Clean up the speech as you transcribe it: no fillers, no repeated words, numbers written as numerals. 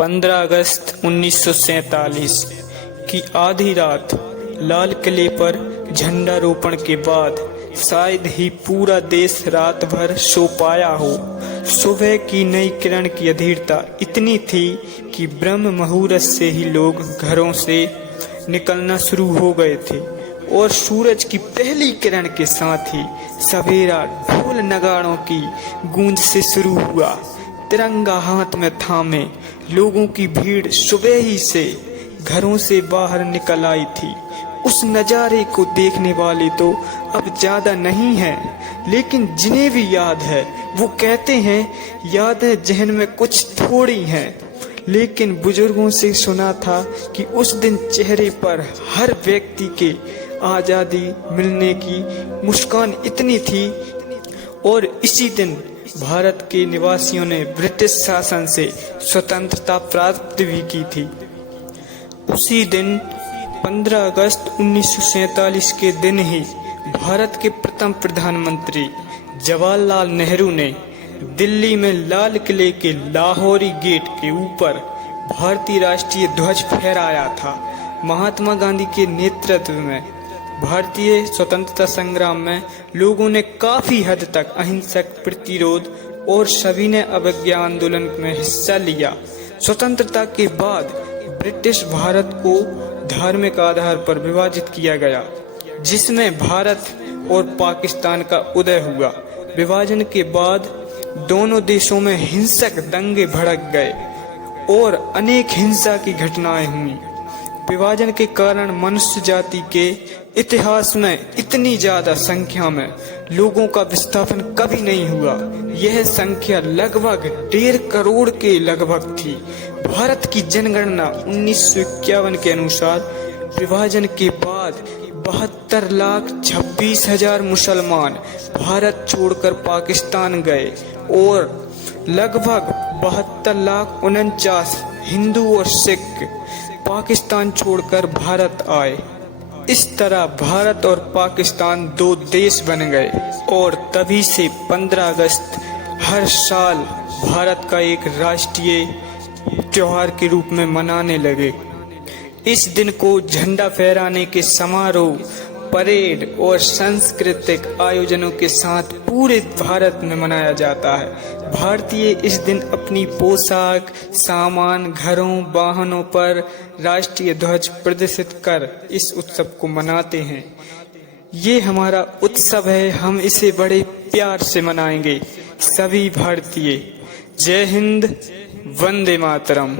15 अगस्त 1947 की आधी रात लाल किले पर झंडारोपण के बाद शायद ही पूरा देश रात भर सो पाया हो। सुबह की नई किरण की अधीरता इतनी थी कि ब्रह्म मुहूर्त से ही लोग घरों से निकलना शुरू हो गए थे और सूरज की पहली किरण के साथ ही सवेरा ढोल नगाड़ों की गूंज से शुरू हुआ। तिरंगा हाथ में थामे लोगों की भीड़ सुबह ही से घरों से बाहर निकल आई थी। उस नज़ारे को देखने वाले तो अब ज्यादा नहीं हैं, लेकिन जिन्हें भी याद है वो कहते हैं याद है जहन में कुछ थोड़ी है। लेकिन बुजुर्गों से सुना था कि उस दिन चेहरे पर हर व्यक्ति के आज़ादी मिलने की मुस्कान इतनी थी। और इसी दिन भारत के निवासियों ने ब्रिटिश शासन से स्वतंत्रता प्राप्त भी की थी। उसी दिन 15 अगस्त 1947 के दिन ही भारत के प्रथम प्रधानमंत्री जवाहरलाल नेहरू ने दिल्ली में लाल किले के लाहौरी गेट के ऊपर भारतीय राष्ट्रीय ध्वज फहराया था। महात्मा गांधी के नेतृत्व में भारतीय स्वतंत्रता संग्राम में लोगों ने काफी हद तक अहिंसक प्रतिरोध और सविनय अवज्ञा आंदोलन में हिस्सा लिया। स्वतंत्रता के बाद ब्रिटिश भारत को धार्मिक आधार पर विभाजित किया गया, जिसमें भारत और पाकिस्तान का उदय हुआ। विभाजन के बाद दोनों देशों में हिंसक दंगे भड़क गए और अनेक हिंसा की घटनाएं हुई। विभाजन के कारण मनुष्य जाति के इतिहास में इतनी ज्यादा संख्या में लोगों का विस्थापन कभी नहीं हुआ। यह संख्या लगभग 1.5 करोड़ के लगभग थी। भारत की जनगणना 1951 के अनुसार विभाजन के बाद 72,26,000 मुसलमान भारत छोड़कर पाकिस्तान गए और लगभग 72,49,000 हिंदू और सिख पाकिस्तान छोड़कर भारत आए। इस तरह भारत और पाकिस्तान 2 देश बन गए और तभी से 15 अगस्त हर साल भारत का एक राष्ट्रीय त्योहार के रूप में मनाने लगे। इस दिन को झंडा फहराने के समारोह, परेड और सांस्कृतिक आयोजनों के साथ पूरे भारत में मनाया जाता है। भारतीय इस दिन अपनी पोशाक, सामान, घरों, वाहनों पर राष्ट्रीय ध्वज प्रदर्शित कर इस उत्सव को मनाते हैं। ये हमारा उत्सव है, हम इसे बड़े प्यार से मनाएंगे। सभी भारतीय जय हिंद, वंदे मातरम।